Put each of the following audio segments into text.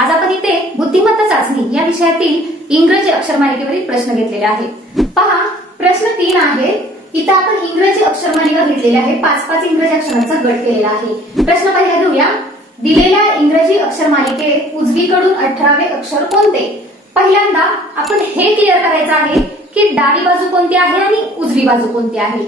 आज आपण इथे बुद्धिमत्ता चाचणी या विषयातील इंग्रजी अक्षरमालिकेवरील प्रश्न घेतलेले आहेत। पहा, प्रश्न 3 आहे। इथे आपण इंग्रजी अक्षरमालिका घेतलेली आहे। 5-5 इंग्रजी अक्षरांचा गट केलेला आहे। प्रश्न पहिला घेऊया। दिलेल्या इंग्रजी अक्षरमालिकेत उजवीकडून 18वे अक्षर कोणते? पहिल्यांदा आपण हे क्लिअर करायचं आहे की डावी बाजू कोणती आहे आणि उजवी बाजू कोणती आहे।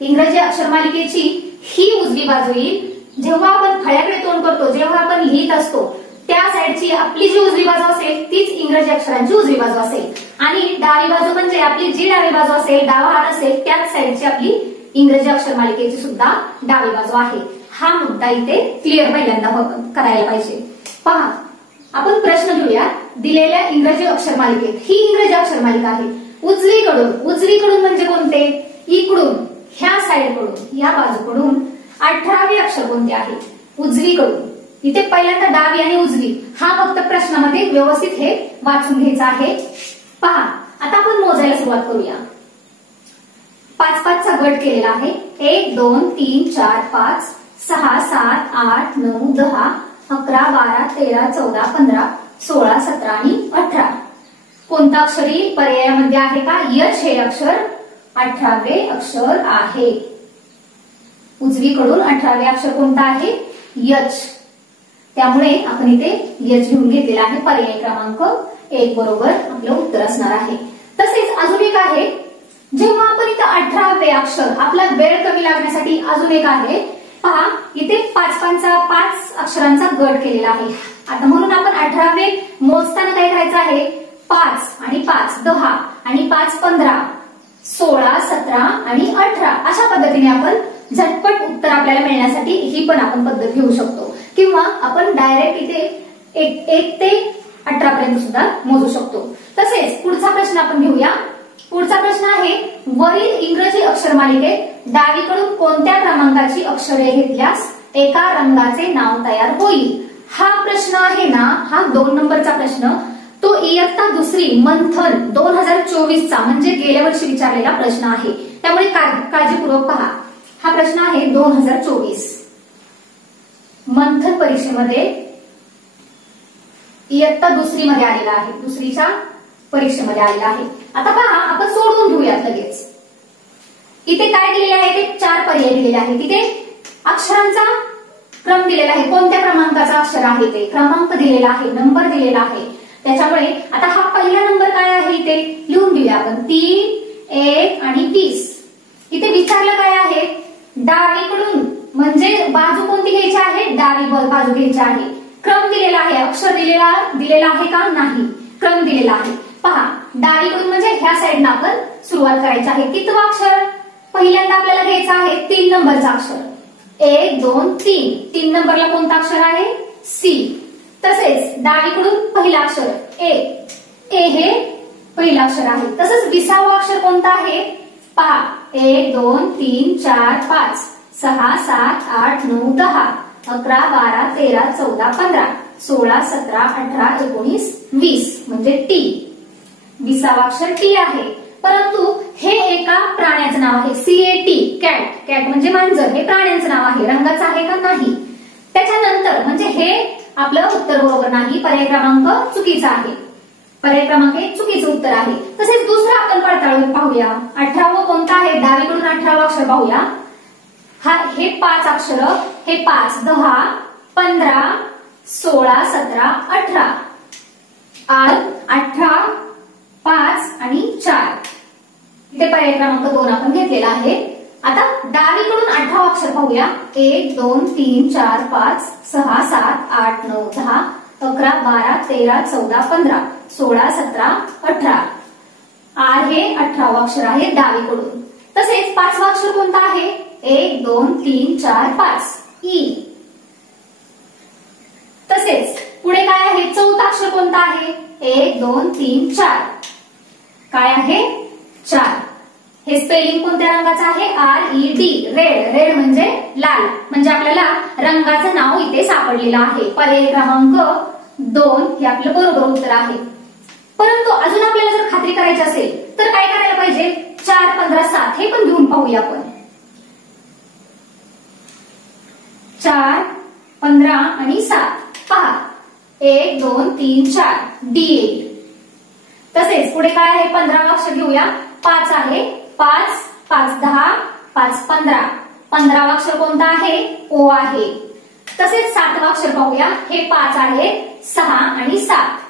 इंग्रजी अक्षरमालिकेची ही उजवी बाजू येईल। जेव्हा आपण फळ्याकडे तोंड करतो, जेव्हा आपण लिहित असतो, त्या साइडची आपली जी उजवी बाजू असेल तीच इंग्रजी अक्षरांची उजवी बाजू असेल आणि डावी बाजू म्हणजे आपली जी डावी बाजू असेल, डावा हात असेल, त्याच साइडची आपली इंग्रजी अक्षरमालिकेची सुद्धा डावी बाजू आहे। हा मुद्दा इथे क्लिअर पहिल्यांदा करायला पाहिजे। पहा, आपण प्रश्न घेऊया। दिलेल्या इंग्रजी अक्षरमालिकेत ही इंग्रजी अक्षरमालिका आहे। उजवीकडून म्हणजे कोणते? इकडून, ह्या साइडकडून, या बाजूकडून 18वे अक्षर कोणते आहे? उजवीकडून। इथे पहिल्यांदा डावी आणि उजवी हा फक्त प्रश्नामध्ये व्यवस्थित हे वाचून घ्यायचं आहे। पहा, आता आपण मोजायला सुरुवात करूया। 5-5चा गट केलेला आहे। 1 2 3 4 5 6 7 8 9 10 11 12 13 14 15 16 17 आणि 18। कोणता अक्षर येईल? पर्यायामध्ये आहे का? यच हे अक्षर 18वे अक्षर आहे। उजवीकडून 18वे अक्षर कोणता आहे? यच। त्यामुळे आपण इथे यच घेऊन घेतलेला आहे। पर्याय क्रमांक 1 बरोबर आपलं उत्तर असणार आहे। तसेच अजून एक आहे, जेव्हा आपण इथे 18वे अक्षर, आपला वेळ कमी लागण्यासाठी अजून एक आहे। पहा, इथे 5 अक्षरांचा गट केलेला आहे। आता म्हणून आपण 18वे मोजताना काय करायचं आहे? 5 आणि 5 10 आणि 5 15 16 17 आणि 18 अशा पद्धतीने आपण झटपट उत्तर आपल्याला मिळण्यासाठी ही पण आपण पद्धत घेऊ शकतो, किंवा आपण डायरेक्ट इथे 1 ते 18 पर्यंत सुद्धा मोजू शकतो। तसेच पुढचा प्रश्न आपण घेऊया। पुढचा प्रश्न आहे, वरील इंग्रजी अक्षरमालिकेत डावीकडून कोणत्या क्रमांकाची अक्षरे घेतल्यास एका रंगाचे नाव तयार होईल? हा प्रश्न आहे ना, हा 2 नंबरचा प्रश्न, तो इयत्ता दुसरी मंथन 2024चा म्हणजे गेल्या वर्षी विचारलेला प्रश्न आहे। त्यामुळे काळजीपूर्वक पहा। हा प्रश्न आहे 2024 मंथन परीक्षेमध्ये इयत्ता दुसरी मध्ये आलेला आहे, दुसरीच्या परीक्षेमध्ये आलेला आहे। आता पहा, आपण सोडवून घेऊयात लगेच। इथे काय दिलेले आहे? ते 4 पर्याय दिलेले आहेत। तिथे अक्षरांचा क्रम दिलेला आहे, कोणत्या क्रमांकाचा अक्षर आहे ते क्रमांक दिलेला आहे, नंबर दिलेला आहे। त्याच्यामुळे आता हा पहिला नंबर काय आहे इथे लिहून घेऊया आपण। 3 1 आणि 20। इथे विचारलं काय आहे? डावीकडून म्हणजे बाजू कोणती घ्यायची आहे? डावी बाजू घ्यायची आहे। क्रम दिलेला आहे, अक्षर दिलेला आहे का? नाही, क्रम दिलेला आहे। पहा, डावीकडून म्हणजे ह्या साइडनं आपण सुरुवात करायची आहे। कितवा अक्षर? पहिल्यांदा आपल्याला घ्यायचं आहे 3 नंबरचा अक्षर। 1 2 3 3 नंबरला कोणता अक्षर आहे? सी। तसेच डावीकडून पहिला अक्षर ए हे पहिलं अक्षर आहे। तसंच 20वा अक्षर कोणता आहे? पहा, 1 2 3 4 5 6 7 8 9 10 11 12 13 14 15 16 17 18 19 20 म्हणजे टी। 20वा अक्षर टी आहे। परंतु हे एका प्राण्याचं नाव आहे, CAT, कॅट म्हणजे मांजर, हे प्राण्यांचं नाव आहे, रंगाचं आहे का? नाही। त्याच्यानंतर म्हणजे हे आपलं उत्तर बरोबर नाही, पर्याय क्रमांक चुकीचा आहे। पर्याय क्रमांक 1 चुकीचं उत्तर आहे। तसेच दुसरं आपण पडताळून पाहूया। 18वं कोणतं आहे? डावीकडून 18वं अक्षर पाहूया। हे 5 अक्षर, हे 5 10 15 16 17 18 18 5 आणि 4 इथे पर्याय क्रमांक 2 आपण घेतलेला आहे। आता डावीकडून 18वं अक्षर पाहूया। 1 2 3 4 5 6 7 8 9 10 11 12 13 14 15 16 17 18 आर हे 18वं अक्षर आहे डावीकडून। तसेच 5वं अक्षर कोणतं आहे? 1 2 3 4 5 ई। तसेच पुढे काय आहे? 4थं अक्षर कोणतं आहे? 1 2 3 4 काय आहे? 4। हे स्पेलिंग कोणत्या रंगाचं आहे? RED, रेड म्हणजे लाल, म्हणजे आपल्याला रंगाचं नाव इथे सापडलेलं आहे। पर्याय क्रमांक 2 हे आपलं बरोबर उत्तर आहे। परंतु अजून आपल्याला जर खात्री करायची असेल तर काय करायला पाहिजे? 4 15 7 हे पण घेऊन पाहूया आपण। 4 15 आणि 7 पहा, 1 2 3 4 D8. तसेच पुढे काय आहे 15वा अक्षर घेऊया. 5 आहे. 5 5 10 5 15. 15वा अक्षर कोणता आहे? O आहे. तसेच 7वा अक्षर पाहूया. हे 5 आहे. 6 आणि 7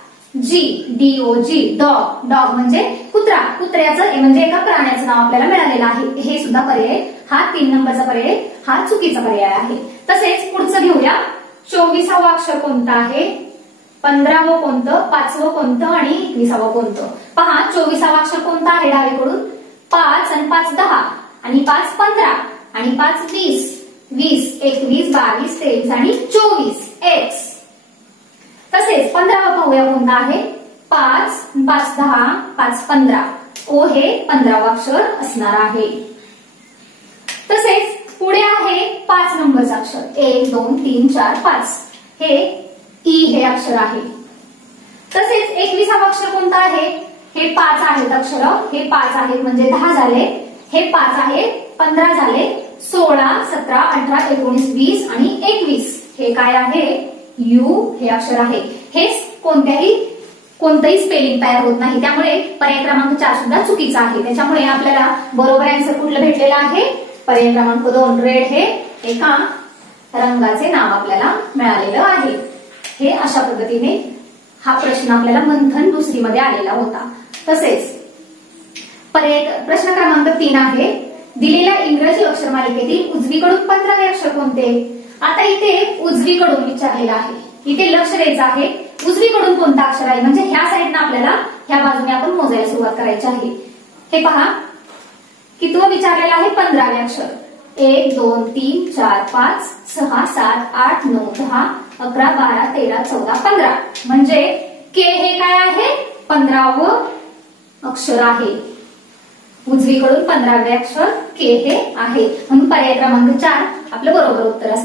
G DOG डॉग. डॉग म्हणजे कुत्रा. कुत्र्याचं म्हणजे एका प्राण्याचं नाव आपल्याला मिळालेलं आहे. हे सुद्धा पर्याय, हा 3 नंबरचा पर्याय हा चुकीचा पर्याय आहे. तसेच पुढचं घेऊया. 24वा अक्षर कोणतं आहे? 15वं कोणतं, 5वं कोणतं आणि 21वं कोणतं? पहा 24वा अक्षर कोणता आहे? डावीकडून 5 आणि 5 10 आणि 5 15 आणि 5 20 20 21 22 23 आणि 24 X. तसेच 15वा पाहूया कोणता आहे? 5 5 10 5 15. O हे 15वा अक्षर असणार आहे. तसेच पुढे आहे 5 नंबरचं अक्षर. 1 2 3 4 5 हे E हे अक्षर आहे. तसेच 21वा अक्षर कोणता आहे? हे 5 आहेत अक्षर. हे 5 आहेत म्हणजे 10 झाले. हे 5 आहेत 15 झाले. 16 17 18 19 20 आणि 21 हे काय आहे? U हे अक्षर आहे. हे कोणतंही स्पेलिंग तयार होत नाही, त्यामुळे पर्याय क्रमांक 4 सुद्धा चुकीचा आहे. त्याच्यामुळे आपल्याला बरोबर आन्सर कुठलं भेटलेलं आहे? पर्याय क्रमांक 2 रेड हे एका रंगाचे नाव आपल्याला मिळालेलं आहे. हे अशा पद्धतीने हा प्रश्न आपल्याला मंथन दुसरीमध्ये आलेला होता. तसेच पर्याय प्रश्न क्रमांक 3 आहे. दिलेल्या इंग्रजी अक्षर मालिकेतील उजवीकडून 15वे अक्षर कोणते? आता इथे उजवीकडून विचारलेलं आहे. इथे लक्ष द्यायचं आहे उजवीकडून कोणता अक्षर आहे, म्हणजे ह्या साईडनं आपल्याला ह्या बाजूने आपण मोजायला सुरुवात करायची आहे. हे पहा कितवं विचारलेलं आहे? 15वे अक्षर. 1 2 3 4 5 6 7 8 9 10 11 12 13 14 15 म्हणजे के हे काय आहे? 15वं अक्षर आहे. उजवीकडून 15वे अक्षर के हे आहे. म्हणून पर्याय क्रमांक 4 आपलं बरोबर उत्तर असतं.